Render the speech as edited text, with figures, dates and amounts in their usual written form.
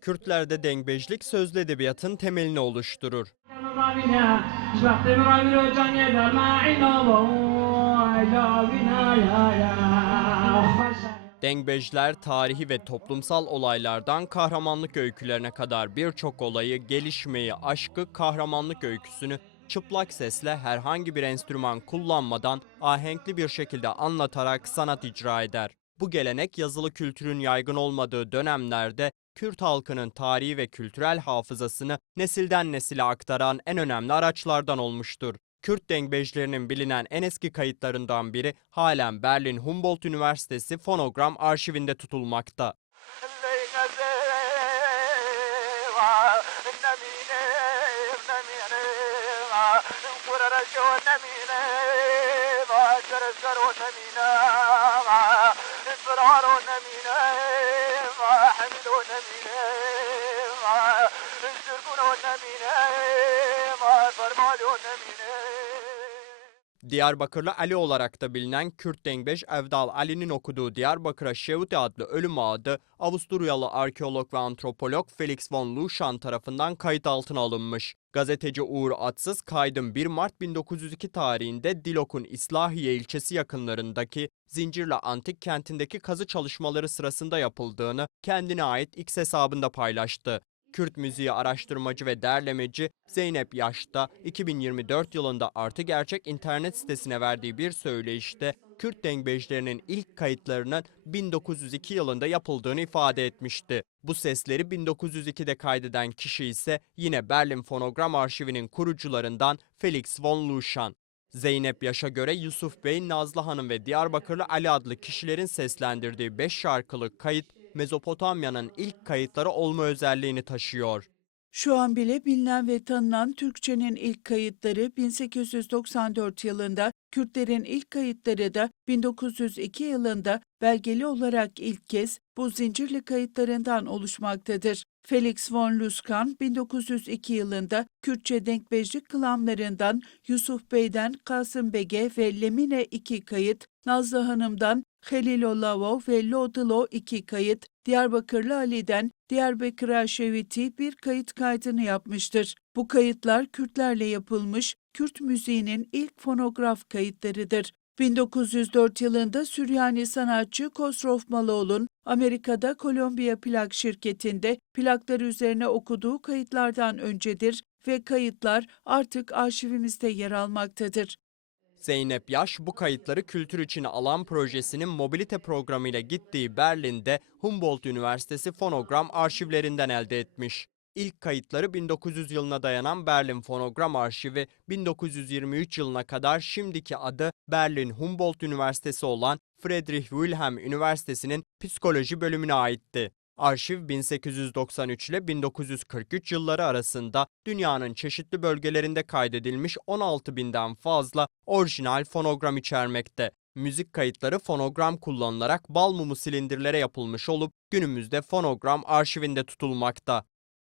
Kürtlerde dengbejlik sözlü edebiyatın temelini oluşturur. Dengbejler tarihi ve toplumsal olaylardan kahramanlık öykülerine kadar birçok olayı, gelişmeyi, aşkı, kahramanlık öyküsünü çıplak sesle herhangi bir enstrüman kullanmadan ahenkli bir şekilde anlatarak sanat icra eder. Bu gelenek yazılı kültürün yaygın olmadığı dönemlerde Kürt halkının tarihi ve kültürel hafızasını nesilden nesile aktaran en önemli araçlardan olmuştur. Kürt dengbejlerinin bilinen en eski kayıtlarından biri halen Berlin Humboldt Üniversitesi Fonogram Arşivinde tutulmakta. Diyarbakırlı Ali olarak da bilinen Kürt dengbej Evdal Ali'nin okuduğu Diyarbakır'a Şevute adlı ölüm ağıdı Avusturyalı arkeolog ve antropolog Felix von Luschan tarafından kayıt altına alınmış. Gazeteci Uğur Atsız kaydın 1 Mart 1902 tarihinde Dilok'un İslahiye ilçesi yakınlarındaki Zincirli Antik kentindeki kazı çalışmaları sırasında yapıldığını kendine ait X hesabında paylaştı. Kürt müziği araştırmacı ve derlemeci Zeynep Yaş'ta 2024 yılında Artı Gerçek internet sitesine verdiği bir söyleyişte Kürt dengbejlerinin ilk kayıtlarının 1902 yılında yapıldığını ifade etmişti. Bu sesleri 1902'de kaydeden kişi ise yine Berlin Fonogram Arşivi'nin kurucularından Felix von Luschan. Zeynep Yaş'a göre Yusuf Bey, Nazlı Hanım ve Diyarbakırlı Ali adlı kişilerin seslendirdiği 5 şarkılık kayıt Mezopotamya'nın ilk kayıtları olma özelliğini taşıyor. Şu an bile bilinen ve tanınan Türkçenin ilk kayıtları 1894 yılında, Kürtlerin ilk kayıtları da 1902 yılında belgeli olarak ilk kez bu zincirli kayıtlarından oluşmaktadır. Felix von Luskan 1902 yılında Kürtçe denkbejlik kılamlarından Yusuf Bey'den Kasım Bege ve Lemine 2 kayıt, Nazlı Hanım'dan Helilollavo ve Lodilo 2 kayıt, Diyarbakırlı Ali'den Diyarbakır Şeviti bir kayıt kaydını yapmıştır. Bu kayıtlar Kürtlerle yapılmış Kürt müziğinin ilk fonograf kayıtlarıdır. 1904 yılında Süryani sanatçı Kosrof Maloğlu'nun Amerika'da Columbia Plak şirketinde plaklar üzerine okuduğu kayıtlardan öncedir ve kayıtlar artık arşivimizde yer almaktadır. Zeynep Yaş bu kayıtları Kültür İçine Alan projesinin mobilite programıyla gittiği Berlin'de Humboldt Üniversitesi Fonogram arşivlerinden elde etmiş. İlk kayıtları 1900 yılına dayanan Berlin Fonogram Arşivi, 1923 yılına kadar şimdiki adı Berlin Humboldt Üniversitesi olan Friedrich Wilhelm Üniversitesi'nin psikoloji bölümüne aitti. Arşiv 1893 ile 1943 yılları arasında dünyanın çeşitli bölgelerinde kaydedilmiş 16 binden fazla orijinal fonogram içermekte. Müzik kayıtları fonogram kullanılarak bal mumu silindirlere yapılmış olup günümüzde fonogram arşivinde tutulmakta.